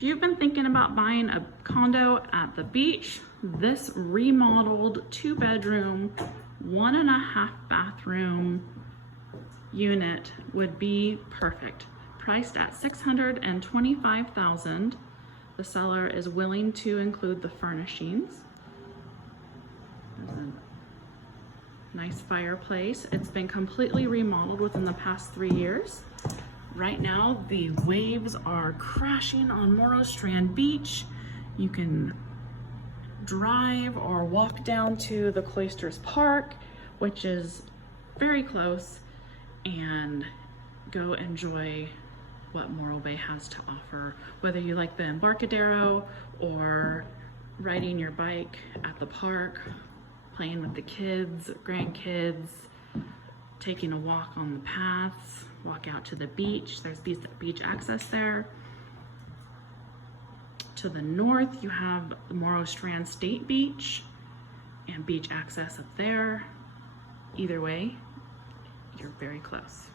If you've been thinking about buying a condo at the beach, this remodeled 2-bedroom, 1.5 bathroom unit would be perfect. Priced at $625,000. The seller is willing to include the furnishings. There's a nice fireplace. It's been completely remodeled within the past 3 years. Right now, the waves are crashing on Morro Strand Beach. You can drive or walk down to the Cloisters Park, which is very close, and go enjoy what Morro Bay has to offer. Whether you like the Embarcadero or riding your bike at the park, playing with the kids, grandkids, taking a walk on the paths, walk out to the beach. There's beach access there. To the north, you have the Morro Strand State Beach and beach access up there. Either way, you're very close.